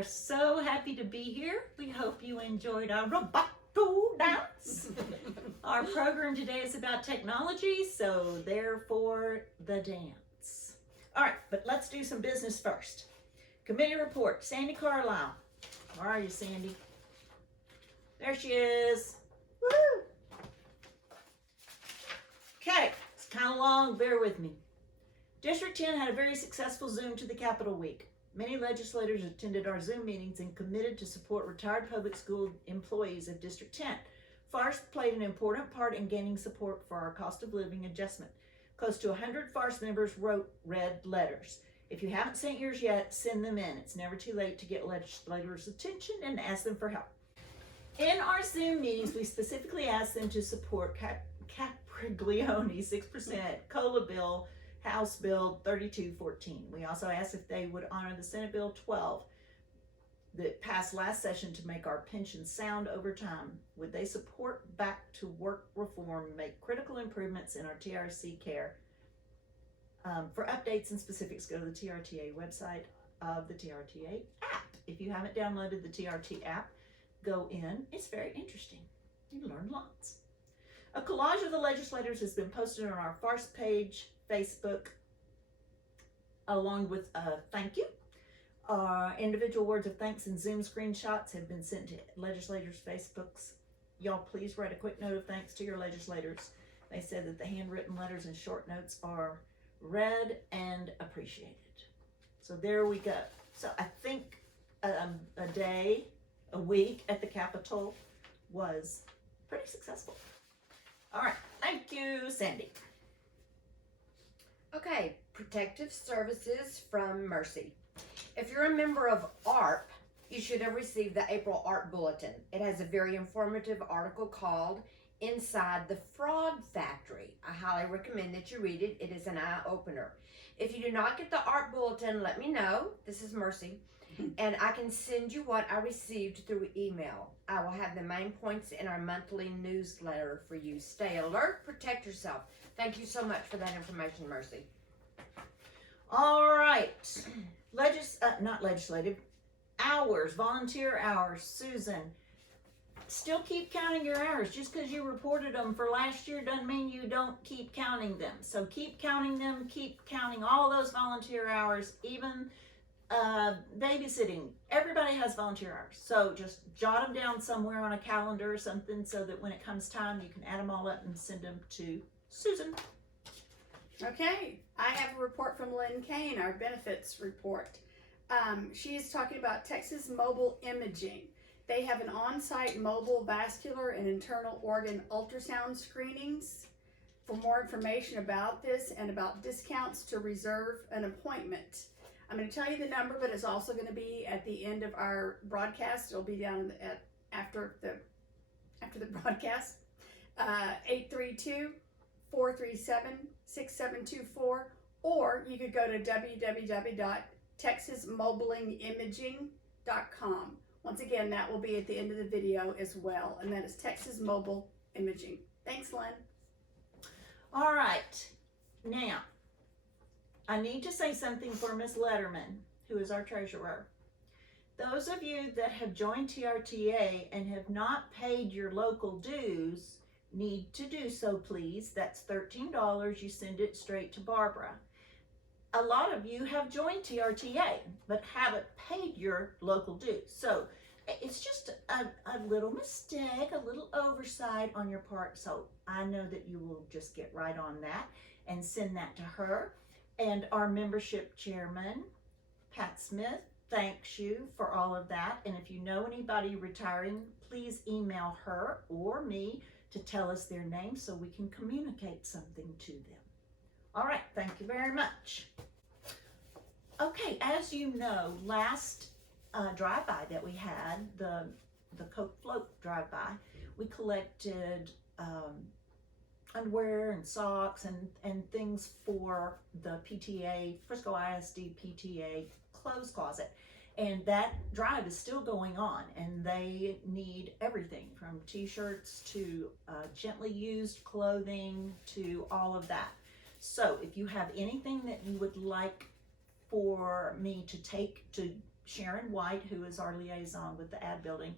are so happy to be here. We hope you enjoyed our rubato dance. Our program today is about technology, so therefore the dance. All right, but let's do some business first. Committee report, Sandy Carlisle. Where are you, Sandy? There she is. Woo! Okay, it's kind of long, bear with me. District 10 had a very successful Zoom to the Capitol Week. Many legislators attended our Zoom meetings and committed to support retired public school employees of District 10. FARCE played an important part in gaining support for our cost of living adjustment. Close to 100 FARCE members wrote red letters. If you haven't sent yours yet, send them in. It's never too late to get legislators' attention and ask them for help. In our Zoom meetings, we specifically asked them to support Capriglione 6% COLA bill, House Bill 3214. We also asked if they would honor the Senate Bill 12 that passed last session to make our pensions sound over time. Would they support back to work reform, make critical improvements in our TRC care? For updates and specifics, go to the TRTA website of the TRTA app. If you haven't downloaded the TRT app, go in. It's very interesting. You learn lots. A collage of the legislators has been posted on our FARCE page, Facebook, along with a thank you. Individual words of thanks and Zoom screenshots have been sent to legislators' Facebooks. Y'all please write a quick note of thanks to your legislators. They said that the handwritten letters and short notes are read and appreciated. So there we go. So I think a week at the Capitol was pretty successful. All right, thank you, Sandy. Okay, protective services from Mercy. If you're a member of AARP, you should have received the April AARP Bulletin. It has a very informative article called Inside the Fraud Factory. I highly recommend that you read it. It is an eye-opener. If you do not get the AARP Bulletin, let me know. This is Mercy. And I can send you what I received through email. I will have the main points in our monthly newsletter for you. Stay alert, protect yourself. Thank you so much for that information, Mercy. All right, not legislative, hours, volunteer hours. Susan, still keep counting your hours. Just because you reported them for last year doesn't mean you don't keep counting them. So keep counting them, keep counting all those volunteer hours, even babysitting. Everybody has volunteer hours. So just jot them down somewhere on a calendar or something so that when it comes time, you can add them all up and send them to Susan. Okay, I have a report from Lynn Kane, our benefits report. She is talking about Texas Mobile Imaging. They have an on-site mobile vascular and internal organ ultrasound screenings. For more information about this and about discounts to reserve an appointment, I'm going to tell you the number, but it's also going to be at the end of our broadcast. It'll be down after the broadcast. 832-437-6724, or you could go to www.texasmobilingimaging.com. Once again, that will be at the end of the video as well, and that is Texas Mobile Imaging. Thanks, Lynn. All right, now I need to say something for Miss Letterman, who is our treasurer. Those of you that have joined TRTA and have not paid your local dues need to do so, please. That's $13. You send it straight to Barbara. A lot of you have joined TRTA but haven't paid your local dues. So it's just a little mistake, a little oversight on your part. So I know that you will just get right on that and send that to her. And our membership chairman, Pat Smith, thanks you for all of that. And if you know anybody retiring, please email her or me to tell us their name so we can communicate something to them. All right, thank you very much. Okay, as you know, last drive-by that we had, the Coke Float drive-by, we collected underwear and socks and things for the PTA, Frisco ISD PTA clothes closet. And that drive is still going on, and they need everything from t-shirts to gently used clothing to all of that. So if you have anything that you would like for me to take to Sharon White, who is our liaison with the ad building.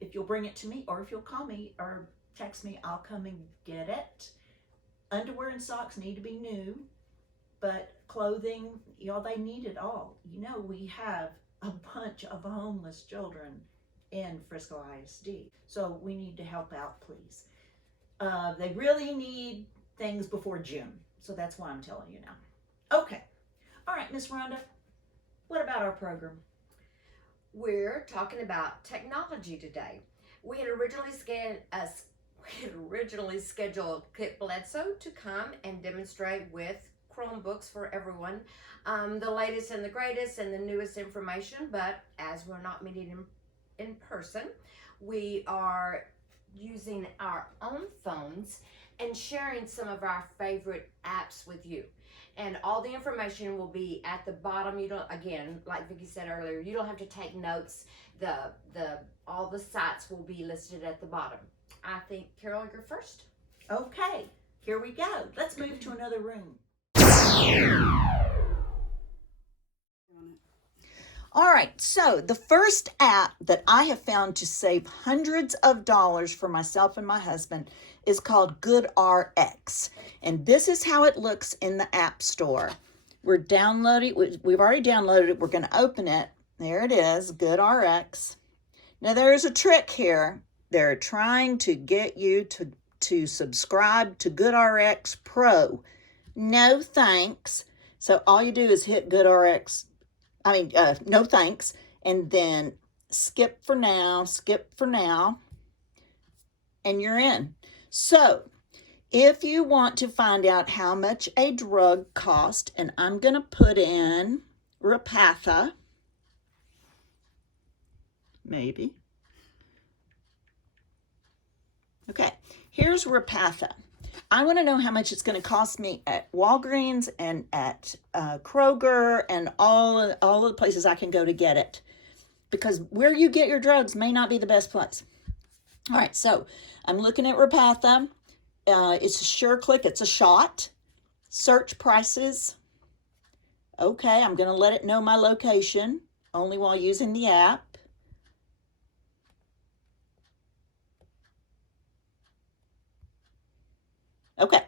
If you'll bring it to me, or if you'll call me or text me, I'll come and get it. Underwear and socks need to be new, but clothing, y'all, they need it all. You know, we have a bunch of homeless children in Frisco ISD, so we need to help out, please. They really need things before June, so that's why I'm telling you now. Okay, all right, Miss Rhonda, what about our program? We're talking about technology today. We had originally scheduled Kit Bledsoe to come and demonstrate with Chromebooks for everyone, the latest and the greatest and the newest information, but as we're not meeting in person, we are using our own phones and sharing some of our favorite apps with you. And all the information will be at the bottom. You don't, again, like Vicki said earlier, you don't have to take notes. All the sites will be listed at the bottom. I think, Carol, you're first. Okay, here we go. Let's move to another room. All right, so the first app that I have found to save hundreds of dollars for myself and my husband is called GoodRx. And this is how it looks in the App Store. We've already downloaded it. We're going to open it. There it is, GoodRx. Now there's a trick here. They're trying to get you to subscribe to GoodRx Pro. No thanks. So all you do is hit GoodRx. No thanks. And then skip for now, and you're in. So if you want to find out how much a drug costs, and I'm going to put in Repatha, maybe. Okay, here's Repatha. I want to know how much it's going to cost me at Walgreens and at Kroger and all of the places I can go to get it. Because where you get your drugs may not be the best place. All right, so I'm looking at Repatha. It's a sure click. It's a shot. Search prices. Okay, I'm going to let it know my location only while using the app. Okay,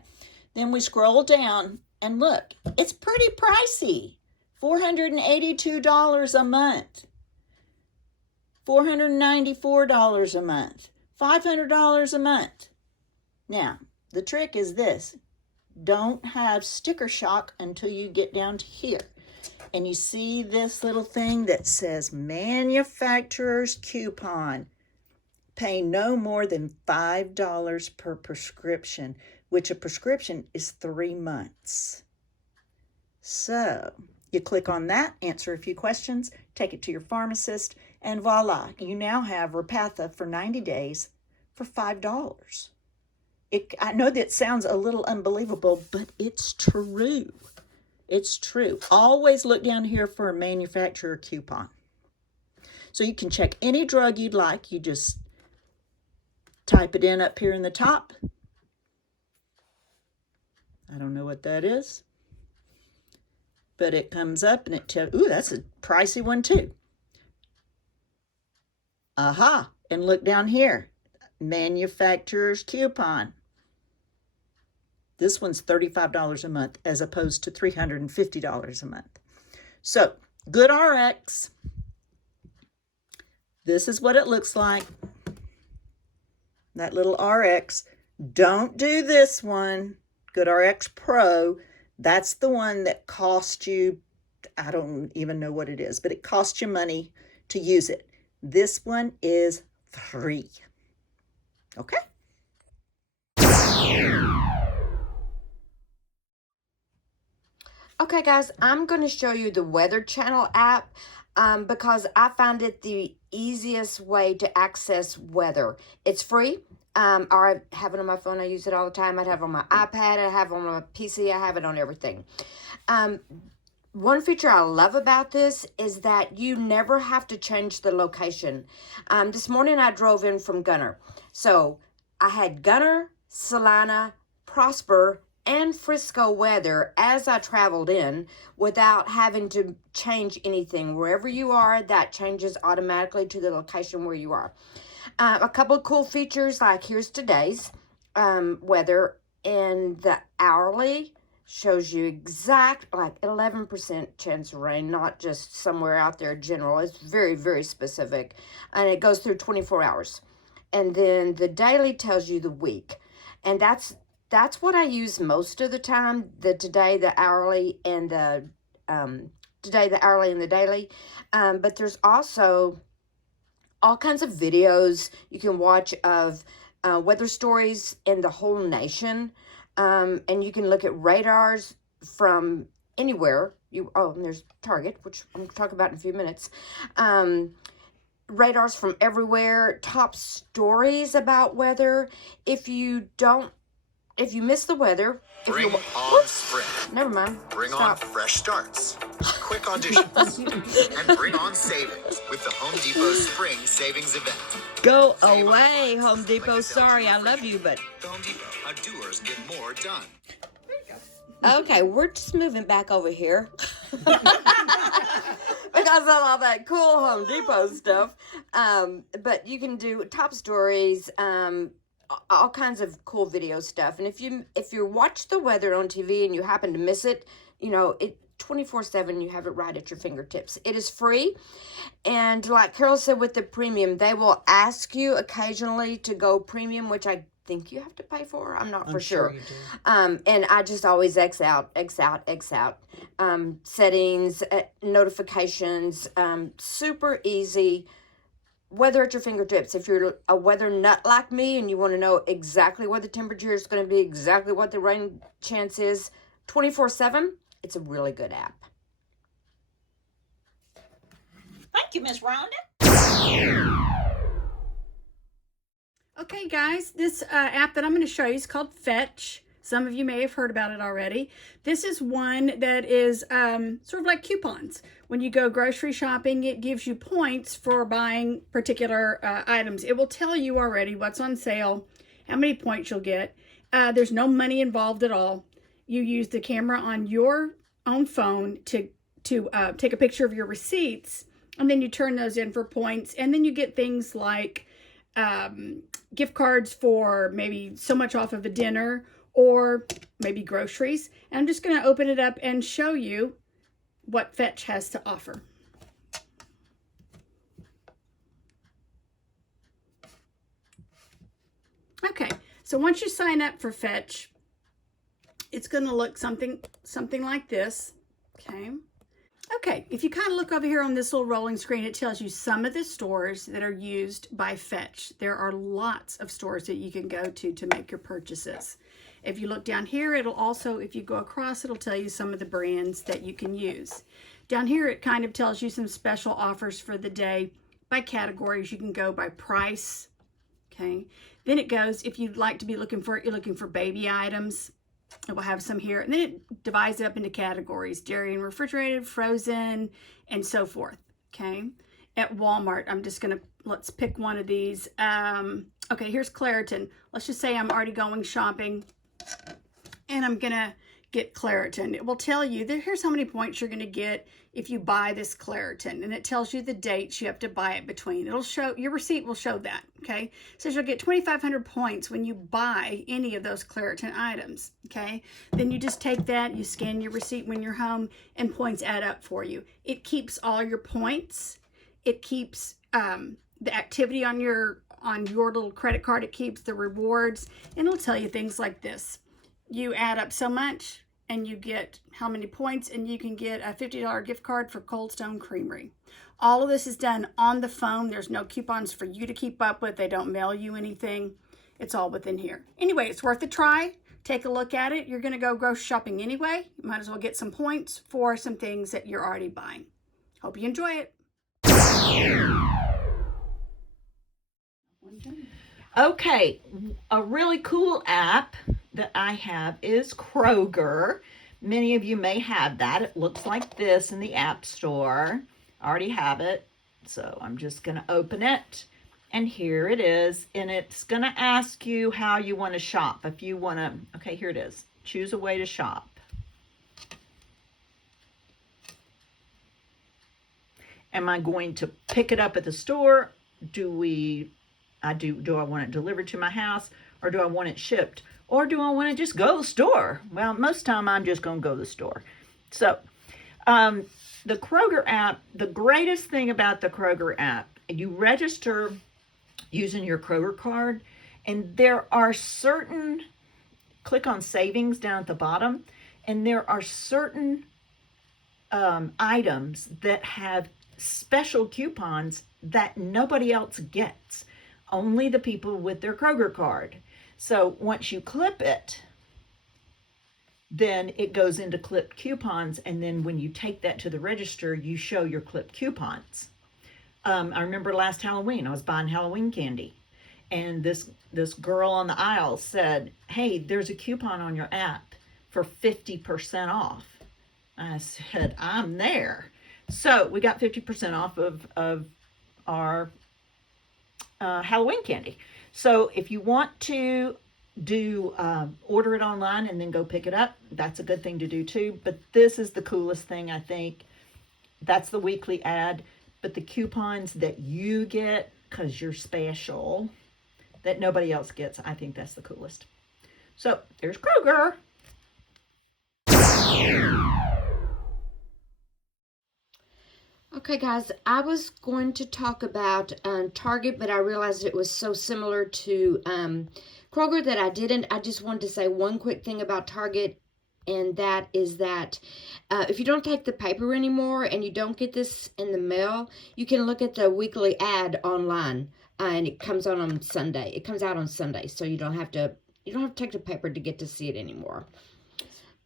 then we scroll down and look, it's pretty pricey. $482 a month, $494 a month, $500 a month. Now, the trick is this. Don't have sticker shock until you get down to here. And you see this little thing that says manufacturer's coupon. Pay no more than $5 per prescription, which a prescription is 3 months. So you click on that, answer a few questions, take it to your pharmacist, and voila, you now have Repatha for 90 days for $5. I know that sounds a little unbelievable, but it's true. It's true. Always look down here for a manufacturer coupon. So you can check any drug you'd like. You just type it in up here in the top. I don't know what that is, but it comes up and it tells, ooh, that's a pricey one too. Aha, and look down here, manufacturer's coupon. This one's $35 a month as opposed to $350 a month. So, GoodRx, this is what it looks like. That little RX. Don't do this one. GoodRx Pro, that's the one that costs you, I don't even know what it is, but it costs you money to use it. This one is free. Okay? Okay, guys, I'm going to show you the Weather Channel app because I found it the easiest way to access weather. It's free. I have it on my phone. I use it all the time. I have it on my iPad. I have it on my PC. I have it on everything. One feature I love about this is that you never have to change the location. This morning I drove in from Gunner. So I had Gunner, Salina, Prosper, and Frisco weather as I traveled in without having to change anything. Wherever you are, that changes automatically to the location where you are. A couple of cool features, like here's today's weather, and the hourly shows you exact, like 11% chance of rain, not just somewhere out there general. It's very, very specific, and it goes through 24 hours. And then the daily tells you the week, and that's what I use most of the time, the today, the hourly, and the today, the hourly, and the daily. But there's also all kinds of videos you can watch of weather stories in the whole nation. And you can look at radars from anywhere. And there's Target, which I'm going to talk about in a few minutes. Radars from everywhere, top stories about weather. If you miss the weather, Bring on spring. Never mind. Bring Stop. on fresh starts, quick auditions, and bring on savings with the Home Depot Spring Savings Event. Go Save away, on Home like Depot. the Sorry, I Delta love you, but Home Depot, how doers get more done. Okay, we're just moving back over here. Because of all that cool Home Depot stuff. But you can do top stories, all kinds of cool video stuff. And if you watch the weather on TV and you happen to miss it, it 24/7, you have it right at your fingertips. It is free. And like Carol said, with the premium, they will ask you occasionally to go premium, which I think you have to pay for. I'm not for sure. you do. And I just always X out. Settings, notifications, super easy. Weather at your fingertips. If you're a weather nut like me and you want to know exactly what the temperature is going to be, exactly what the rain chance is, 24/7, it's a really good app. Thank you, Miss Rhonda. Okay, guys, this app that I'm going to show you is called Fetch. Some of you may have heard about it already. This is one that is sort of like coupons. When you go grocery shopping, it gives you points for buying particular items. It will tell you already what's on sale, how many points you'll get. There's no money involved at all. You use the camera on your own phone to take a picture of your receipts, and then you turn those in for points, and then you get things like gift cards for maybe so much off of a dinner, or maybe groceries. And I'm just going to open it up and show you what Fetch has to offer. Okay, so once you sign up for Fetch, it's going to look something like this. Okay, if you kind of look over here on this little rolling screen, it tells you some of the stores that are used by Fetch. There are lots of stores that you can go to make your purchases. If you look down here, it'll also, if you go across, it'll tell you some of the brands that you can use. Down here, it kind of tells you some special offers for the day by categories. You can go by price, okay? Then it goes, if you'd like to be you're looking for baby items, it will have some here. And then it divides it up into categories: dairy and refrigerated, frozen, and so forth, okay? At Walmart, let's pick one of these. Okay, here's Claritin. Let's just say I'm already going shopping and I'm gonna get Claritin. It will tell you that here's how many points you're gonna get if you buy this Claritin, and it tells you the dates you have to buy it between. It'll show, your receipt will show that, okay? So you'll get 2,500 points when you buy any of those Claritin items, okay? Then you just take that, you scan your receipt when you're home, and points add up for you. It keeps all your points. It keeps the activity on your little credit card. It keeps the rewards, and it'll tell you things like this. You add up so much and you get how many points, and you can get a $50 gift card for Cold Stone Creamery. All of this is done on the phone. There's no coupons for you to keep up with. They don't mail you anything. It's all within here. Anyway, it's worth a try. Take a look at it. You're going to go grocery shopping anyway. You might as well get some points for some things that you're already buying. Hope you enjoy it. Okay, a really cool app that I have is Kroger. Many of you may have that. It looks like this in the App Store. I already have it, so I'm just going to open it. And here it is, and it's going to ask you how you want to shop. If you want to, okay, here it is. choose a way to shop. Am I going to pick it up at the store? Do I want it delivered to my house, or do I want it shipped? Or do I want to just go to the store? Well, most of the time I'm just going to go to the store. So, the Kroger app, the greatest thing about the Kroger app, you register using your Kroger card, and there are certain, click on savings down at the bottom, and there are certain items that have special coupons that nobody else gets. Only the people with their Kroger card. So once you clip it, then it goes into clipped coupons, and then when you take that to the register, you show your clipped coupons. I remember last Halloween, I was buying Halloween candy, and this girl on the aisle said, "Hey, there's a coupon on your app for 50% off." I said, "I'm there." So we got 50% off of our Halloween candy. So if you want to order it online and then go pick it up, that's a good thing to do too. But this is the coolest thing, I think. That's the weekly ad. But the coupons that you get, because you're special, that nobody else gets, I think that's the coolest. So there's Kroger. Okay, guys, I was going to talk about Target, but I realized it was so similar to Kroger that I didn't. I just wanted to say one quick thing about Target, and that is that if you don't take the paper anymore and you don't get this in the mail, you can look at the weekly ad online, and it comes out on Sunday. It comes out on Sunday, so you don't have to take the paper to get to see it anymore.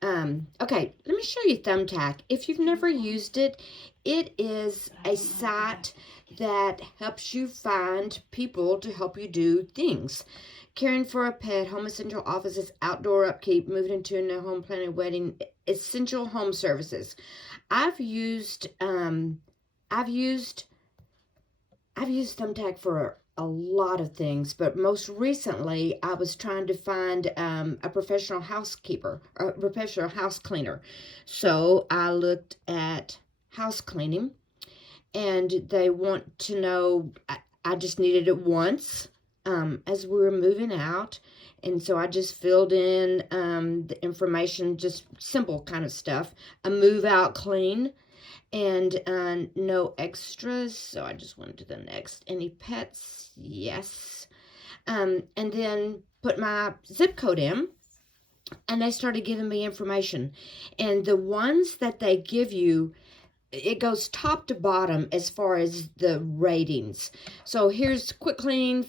Okay, let me show you Thumbtack. If you've never used it, it is a site that helps you find people to help you do things. Caring for a pet, home essential offices, outdoor upkeep, moving into a new home, planning a wedding, essential home services. I've used Thumbtack for a lot of things, but most recently I was trying to find a professional housekeeper, or a professional house cleaner. So I looked at house cleaning, and they want to know, I just needed it once as we were moving out, and so I just filled in the information, just simple kind of stuff, a move out clean, and no extras, so I just went to the next. Any pets? Yes. And then put my zip code in, and they started giving me information. And the ones that they give you, it goes top to bottom as far as the ratings. So here's Quick Clean,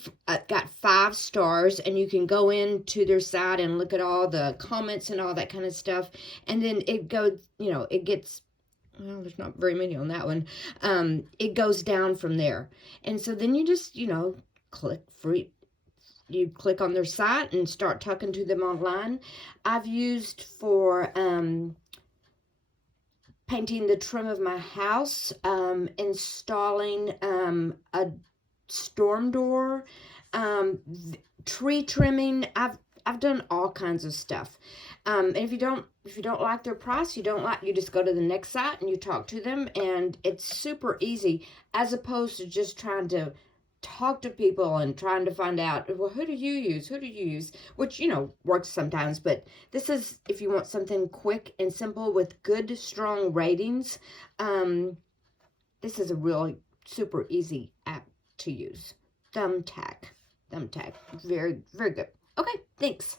got 5 stars, and you can go into their site and look at all the comments and all that kind of stuff. And then it goes, it gets, well, there's not very many on that one. It goes down from there. And so then you just, click on their site and start talking to them online. I've used for painting the trim of my house, installing a storm door, tree trimming. I've done all kinds of stuff. And if you don't like their price, you just go to the next site and you talk to them, and it's super easy, as opposed to just trying to talk to people and trying to find out, well, who do you use, which, works sometimes, but this is, if you want something quick and simple with good, strong ratings, this is a really super easy app to use. Thumbtack, very, very good. Okay, thanks.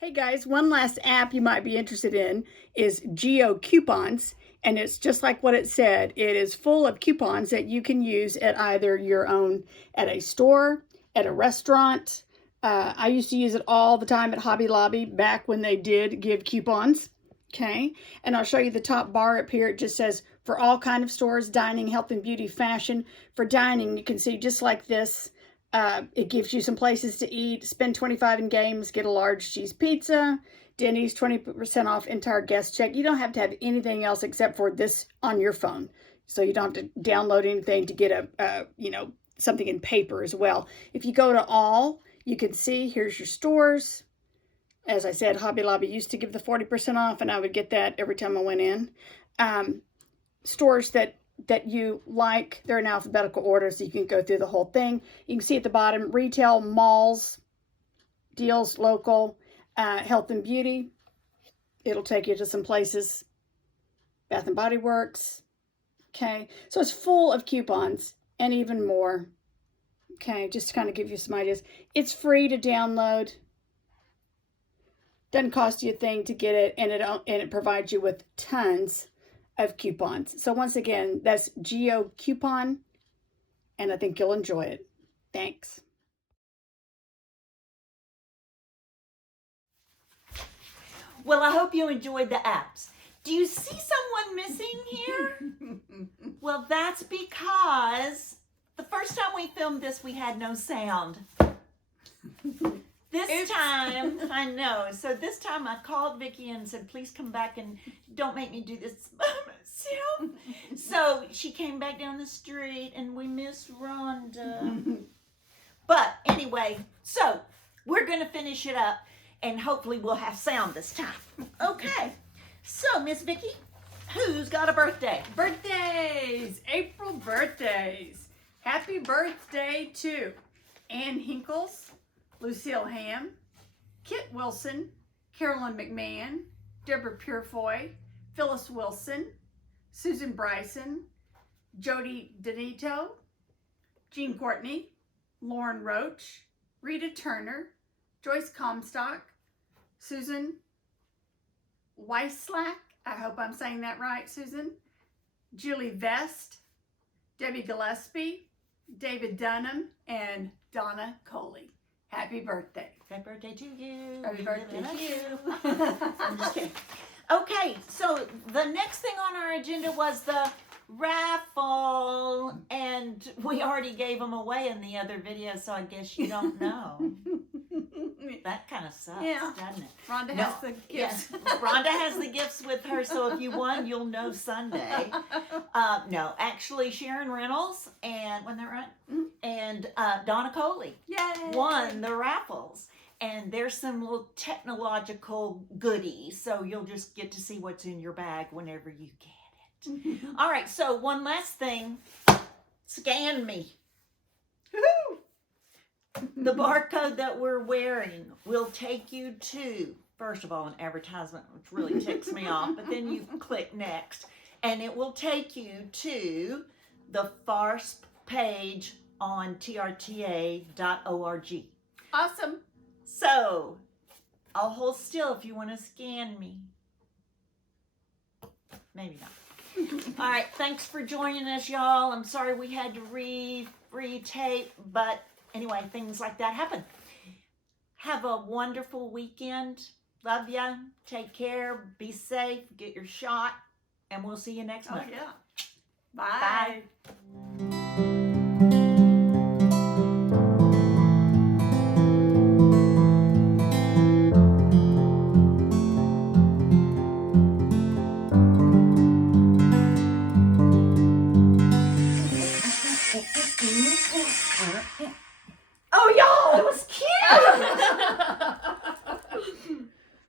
Hey guys, one last app you might be interested in is Geoqpons, and it's just like what it said. It is full of coupons that you can use at either your own, at a store, at a restaurant. I used to use it all the time at Hobby Lobby back when they did give coupons. Okay, and I'll show you the top bar up here. It just says for all kind of stores, dining, health and beauty, fashion. For dining, you can see just like this. It gives you some places to eat. Spend $25 in games, get a large cheese pizza. Denny's 20% off entire guest check. You don't have to have anything else except for this on your phone. So you don't have to download anything to get something in paper as well. If you go to all, You can see, here's your stores. As I said, Hobby Lobby used to give the 40% off, and I would get that every time I went in. Stores that you like, they're in alphabetical order, so you can go through the whole thing. You can see at the bottom, retail, malls, deals, local, health and beauty. It'll take you to some places. Bath and Body Works. Okay, so it's full of coupons and even more. Okay, just to kind of give you some ideas. It's free to download. Doesn't cost you a thing to get it, and it provides you with tons of coupons. So once again, that's Geoqpon, and I think you'll enjoy it. Thanks. Well, I hope you enjoyed the apps. Do you see someone missing here? Well, that's because the first time we filmed this, we had no sound. This time, I know. So this time I called Vicki and said, please come back and don't make me do this by myself. So she came back down the street and we missed Rhonda. But anyway, so we're going to finish it up and hopefully we'll have sound this time. Okay. So, Miss Vicki, who's got a birthday? Birthdays! April birthdays. Happy birthday to Ann Hinkles, Lucille Ham, Kit Wilson, Carolyn McMahon, Deborah Purefoy, Phyllis Wilson, Susan Bryson, Jody Donito, Jean Courtney, Lauren Roach, Rita Turner, Joyce Comstock, Susan Weislack, I hope I'm saying that right, Susan, Julie Vest, Debbie Gillespie, David Dunham, and Donna Coley. Happy birthday. Happy birthday to you. Happy birthday to you. I'm just kidding. Okay, so the next thing on our agenda was the raffle, and we already gave them away in the other video, so I guess you don't know. That kind of sucks, doesn't it? Rhonda has the gifts. Yes. Rhonda has the gifts with her, so if you won, you'll know Sunday. No, actually, Sharon Reynolds, and wasn't that right? Mm-hmm. And Donna Coley won the raffles. And there's some little technological goodies, so you'll just get to see what's in your bag whenever you get it. All right, so one last thing. Scan me. Woo-hoo! The barcode that we're wearing will take you to, first of all, an advertisement, which really ticks me off, but then you click next, and it will take you to the first page on trta.org. Awesome. So, I'll hold still if you want to scan me. Maybe not. All right, thanks for joining us, y'all. I'm sorry we had to re-tape, but anyway, things like that happen. Have a wonderful weekend. Love ya. Take care. Be safe. Get your shot. And we'll see you next month. Yeah. Bye. Bye.